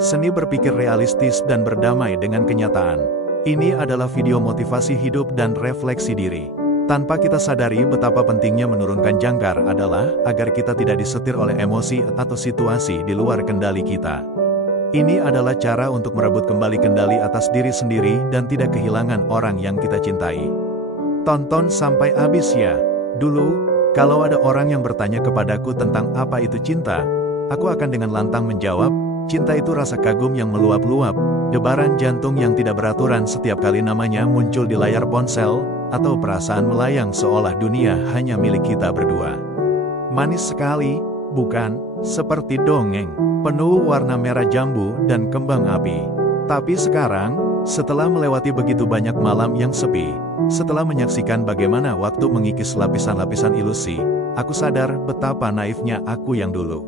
Seni berpikir realistis dan berdamai dengan kenyataan. Ini adalah video motivasi hidup dan refleksi diri. Tanpa kita sadari betapa pentingnya menurunkan jangkar adalah agar kita tidak disetir oleh emosi atau situasi di luar kendali kita. Ini adalah cara untuk merebut kembali kendali atas diri sendiri dan tidak kehilangan orang yang kita cintai. Tonton sampai habis ya. Dulu, kalau ada orang yang bertanya kepadaku tentang apa itu cinta, aku akan dengan lantang menjawab, cinta itu rasa kagum yang meluap-luap, debaran jantung yang tidak beraturan setiap kali namanya muncul di layar ponsel, atau perasaan melayang seolah dunia hanya milik kita berdua. Manis sekali, bukan? Seperti dongeng, penuh warna merah jambu dan kembang api. Tapi sekarang, setelah melewati begitu banyak malam yang sepi, setelah menyaksikan bagaimana waktu mengikis lapisan-lapisan ilusi, aku sadar betapa naifnya aku yang dulu.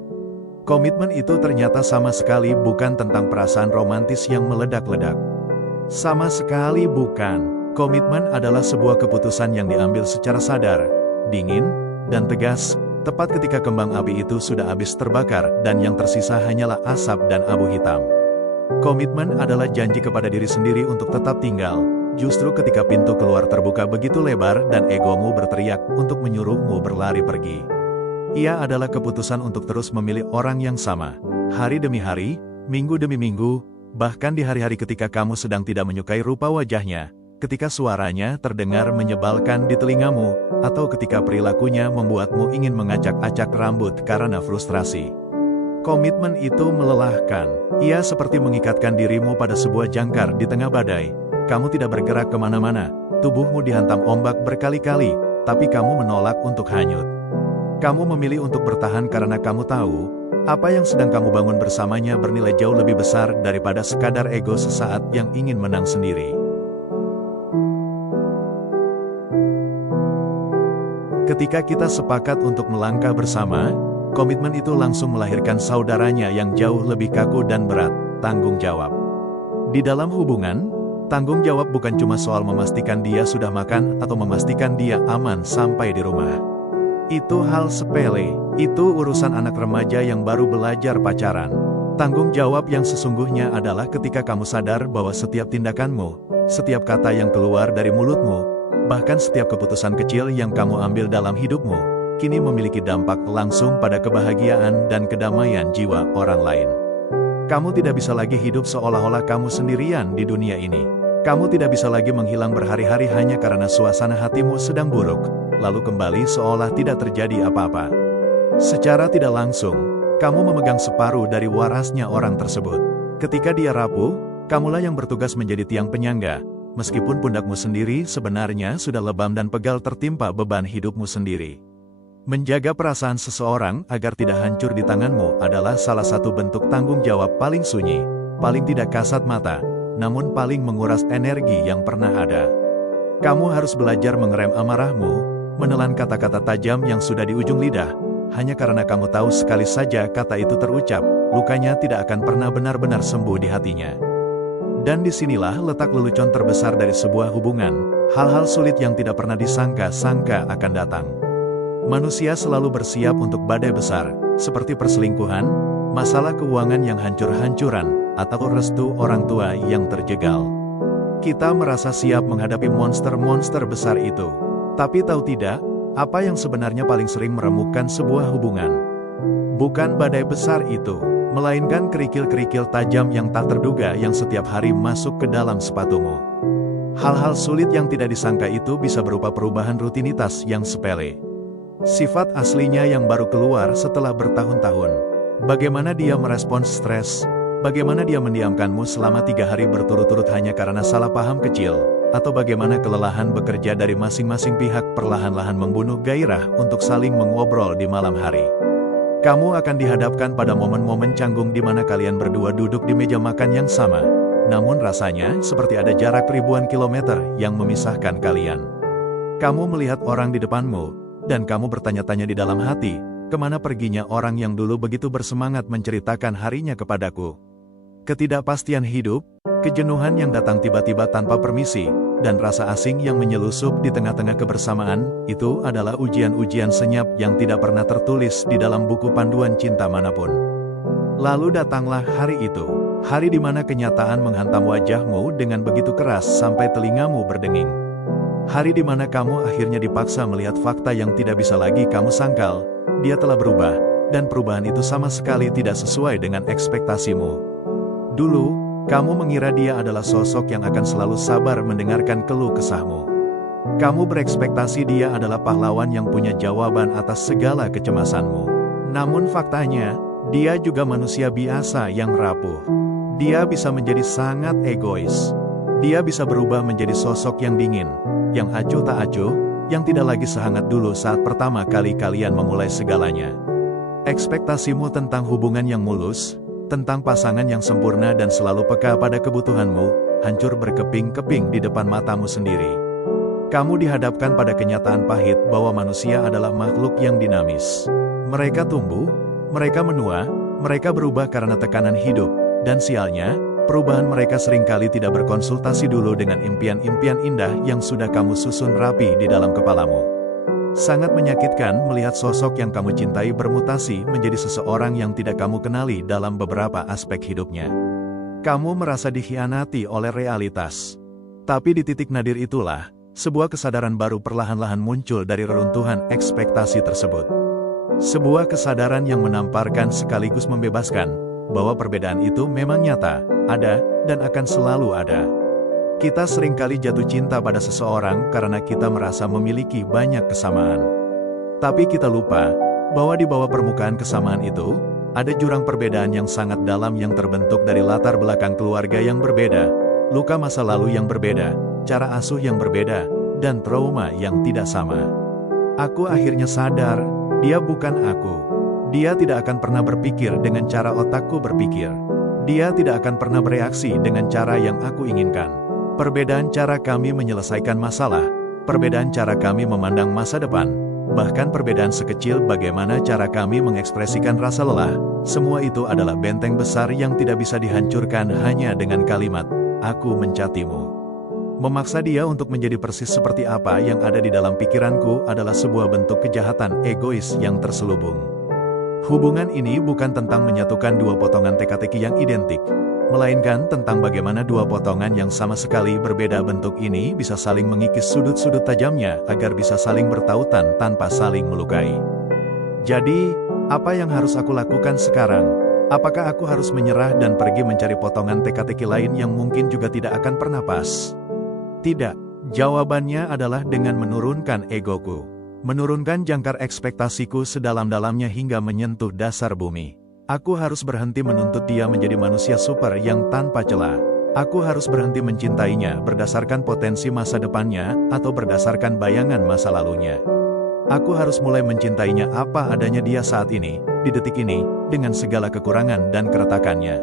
Komitmen itu ternyata sama sekali bukan tentang perasaan romantis yang meledak-ledak. Sama sekali bukan. Komitmen adalah sebuah keputusan yang diambil secara sadar, dingin, dan tegas, tepat ketika kembang api itu sudah habis terbakar dan yang tersisa hanyalah asap dan abu hitam. Komitmen adalah janji kepada diri sendiri untuk tetap tinggal, justru ketika pintu keluar terbuka begitu lebar dan egomu berteriak untuk menyuruhmu berlari pergi. Ia adalah keputusan untuk terus memilih orang yang sama, hari demi hari, minggu demi minggu, bahkan di hari-hari ketika kamu sedang tidak menyukai rupa wajahnya, ketika suaranya terdengar menyebalkan di telingamu, atau ketika perilakunya membuatmu ingin mengacak-acak rambut karena frustrasi. Komitmen itu melelahkan. Ia seperti mengikatkan dirimu pada sebuah jangkar di tengah badai. Kamu tidak bergerak kemana-mana, tubuhmu dihantam ombak berkali-kali, tapi kamu menolak untuk hanyut. Kamu memilih untuk bertahan karena kamu tahu, apa yang sedang kamu bangun bersamanya bernilai jauh lebih besar daripada sekadar ego sesaat yang ingin menang sendiri. Ketika kita sepakat untuk melangkah bersama, komitmen itu langsung melahirkan saudaranya yang jauh lebih kaku dan berat, tanggung jawab. Di dalam hubungan, tanggung jawab bukan cuma soal memastikan dia sudah makan atau memastikan dia aman sampai di rumah. Itu hal sepele, itu urusan anak remaja yang baru belajar pacaran. Tanggung jawab yang sesungguhnya adalah ketika kamu sadar bahwa setiap tindakanmu, setiap kata yang keluar dari mulutmu, bahkan setiap keputusan kecil yang kamu ambil dalam hidupmu, kini memiliki dampak langsung pada kebahagiaan dan kedamaian jiwa orang lain. Kamu tidak bisa lagi hidup seolah-olah kamu sendirian di dunia ini. Kamu tidak bisa lagi menghilang berhari-hari hanya karena suasana hatimu sedang buruk, lalu kembali seolah tidak terjadi apa-apa. Secara tidak langsung, kamu memegang separuh dari warasnya orang tersebut. Ketika dia rapuh, kamulah yang bertugas menjadi tiang penyangga, meskipun pundakmu sendiri sebenarnya sudah lebam dan pegal tertimpa beban hidupmu sendiri. Menjaga perasaan seseorang agar tidak hancur di tanganmu adalah salah satu bentuk tanggung jawab paling sunyi, paling tidak kasat mata, namun paling menguras energi yang pernah ada. Kamu harus belajar mengerem amarahmu, menelan kata-kata tajam yang sudah di ujung lidah, hanya karena kamu tahu sekali saja kata itu terucap, lukanya tidak akan pernah benar-benar sembuh di hatinya. Dan disinilah letak lelucon terbesar dari sebuah hubungan, hal-hal sulit yang tidak pernah disangka-sangka akan datang. Manusia selalu bersiap untuk badai besar, seperti perselingkuhan, masalah keuangan yang hancur-hancuran, atau restu orang tua yang terjegal. Kita merasa siap menghadapi monster-monster besar itu. Tapi tahu tidak, apa yang sebenarnya paling sering meremukkan sebuah hubungan? Bukan badai besar itu, melainkan kerikil-kerikil tajam yang tak terduga yang setiap hari masuk ke dalam sepatumu. Hal-hal sulit yang tidak disangka itu bisa berupa perubahan rutinitas yang sepele. Sifat aslinya yang baru keluar setelah bertahun-tahun. Bagaimana dia merespons stres? Bagaimana dia mendiamkanmu selama 3 hari berturut-turut hanya karena salah paham kecil? Atau bagaimana kelelahan bekerja dari masing-masing pihak perlahan-lahan membunuh gairah untuk saling mengobrol di malam hari? Kamu akan dihadapkan pada momen-momen canggung di mana kalian berdua duduk di meja makan yang sama. Namun rasanya seperti ada jarak ribuan kilometer yang memisahkan kalian. Kamu melihat orang di depanmu, dan kamu bertanya-tanya di dalam hati, kemana perginya orang yang dulu begitu bersemangat menceritakan harinya kepadaku? Ketidakpastian hidup, kejenuhan yang datang tiba-tiba tanpa permisi, dan rasa asing yang menyelusup di tengah-tengah kebersamaan, itu adalah ujian-ujian senyap yang tidak pernah tertulis di dalam buku panduan cinta manapun. Lalu datanglah hari itu. Hari di mana kenyataan menghantam wajahmu dengan begitu keras sampai telingamu berdenging. Hari di mana kamu akhirnya dipaksa melihat fakta yang tidak bisa lagi kamu sangkal. Dia telah berubah, dan perubahan itu sama sekali tidak sesuai dengan ekspektasimu. Dulu, kamu mengira dia adalah sosok yang akan selalu sabar mendengarkan keluh kesahmu. Kamu berekspektasi dia adalah pahlawan yang punya jawaban atas segala kecemasanmu. Namun faktanya, dia juga manusia biasa yang rapuh. Dia bisa menjadi sangat egois. Dia bisa berubah menjadi sosok yang dingin, yang acuh tak acuh, yang tidak lagi sehangat dulu saat pertama kali kalian memulai segalanya. Ekspektasimu tentang hubungan yang mulus, tentang pasangan yang sempurna dan selalu peka pada kebutuhanmu, hancur berkeping-keping di depan matamu sendiri. Kamu dihadapkan pada kenyataan pahit bahwa manusia adalah makhluk yang dinamis. Mereka tumbuh, mereka menua, mereka berubah karena tekanan hidup, dan sialnya, perubahan mereka seringkali tidak berkonsultasi dulu dengan impian-impian indah yang sudah kamu susun rapi di dalam kepalamu. Sangat menyakitkan melihat sosok yang kamu cintai bermutasi menjadi seseorang yang tidak kamu kenali dalam beberapa aspek hidupnya. Kamu merasa dikhianati oleh realitas. Tapi di titik nadir itulah, sebuah kesadaran baru perlahan-lahan muncul dari reruntuhan ekspektasi tersebut. Sebuah kesadaran yang menamparkan sekaligus membebaskan, bahwa perbedaan itu memang nyata, ada, dan akan selalu ada. Kita seringkali jatuh cinta pada seseorang karena kita merasa memiliki banyak kesamaan. Tapi kita lupa, bahwa di bawah permukaan kesamaan itu, ada jurang perbedaan yang sangat dalam yang terbentuk dari latar belakang keluarga yang berbeda, luka masa lalu yang berbeda, cara asuh yang berbeda, dan trauma yang tidak sama. Aku akhirnya sadar, dia bukan aku. Dia tidak akan pernah berpikir dengan cara otakku berpikir. Dia tidak akan pernah bereaksi dengan cara yang aku inginkan. Perbedaan cara kami menyelesaikan masalah, perbedaan cara kami memandang masa depan, bahkan perbedaan sekecil bagaimana cara kami mengekspresikan rasa lelah, semua itu adalah benteng besar yang tidak bisa dihancurkan hanya dengan kalimat, "Aku mencatimu." Memaksa dia untuk menjadi persis seperti apa yang ada di dalam pikiranku adalah sebuah bentuk kejahatan egois yang terselubung. Hubungan ini bukan tentang menyatukan dua potongan teka-teki yang identik, melainkan tentang bagaimana dua potongan yang sama sekali berbeda bentuk ini bisa saling mengikis sudut-sudut tajamnya agar bisa saling bertautan tanpa saling melukai. Jadi, apa yang harus aku lakukan sekarang? Apakah aku harus menyerah dan pergi mencari potongan teka-teki lain yang mungkin juga tidak akan pernah pas? Tidak, jawabannya adalah dengan menurunkan egoku. Menurunkan jangkar ekspektasiku sedalam-dalamnya hingga menyentuh dasar bumi. Aku harus berhenti menuntut dia menjadi manusia super yang tanpa celah. Aku harus berhenti mencintainya berdasarkan potensi masa depannya atau berdasarkan bayangan masa lalunya. Aku harus mulai mencintainya apa adanya dia saat ini, di detik ini, dengan segala kekurangan dan keretakannya.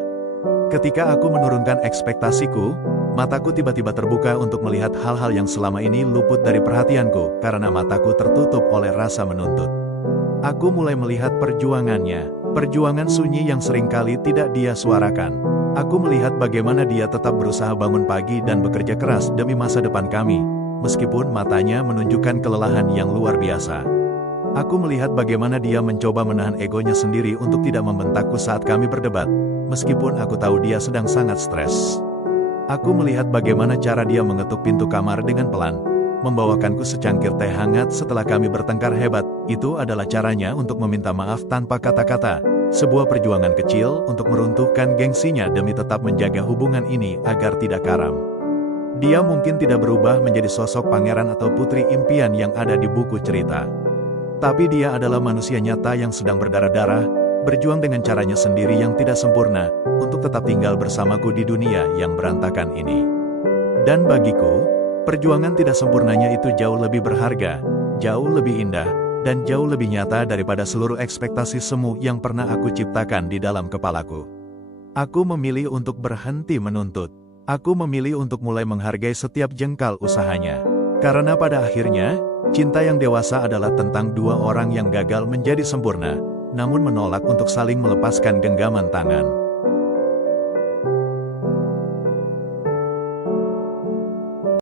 Ketika aku menurunkan ekspektasiku, mataku tiba-tiba terbuka untuk melihat hal-hal yang selama ini luput dari perhatianku karena mataku tertutup oleh rasa menuntut. Aku mulai melihat perjuangannya, perjuangan sunyi yang seringkali tidak dia suarakan. Aku melihat bagaimana dia tetap berusaha bangun pagi dan bekerja keras demi masa depan kami, meskipun matanya menunjukkan kelelahan yang luar biasa. Aku melihat bagaimana dia mencoba menahan egonya sendiri untuk tidak membentakku saat kami berdebat, meskipun aku tahu dia sedang sangat stres. Aku melihat bagaimana cara dia mengetuk pintu kamar dengan pelan, membawakanku secangkir teh hangat setelah kami bertengkar hebat. Itu adalah caranya untuk meminta maaf tanpa kata-kata, sebuah perjuangan kecil untuk meruntuhkan gengsinya demi tetap menjaga hubungan ini agar tidak karam. Dia mungkin tidak berubah menjadi sosok pangeran atau putri impian yang ada di buku cerita. Tapi dia adalah manusia nyata yang sedang berdarah-darah, berjuang dengan caranya sendiri yang tidak sempurna, untuk tetap tinggal bersamaku di dunia yang berantakan ini. Dan bagiku, perjuangan tidak sempurnanya itu jauh lebih berharga, jauh lebih indah, dan jauh lebih nyata daripada seluruh ekspektasi semu yang pernah aku ciptakan di dalam kepalaku. Aku memilih untuk berhenti menuntut. Aku memilih untuk mulai menghargai setiap jengkal usahanya. Karena pada akhirnya, cinta yang dewasa adalah tentang dua orang yang gagal menjadi sempurna, namun menolak untuk saling melepaskan genggaman tangan.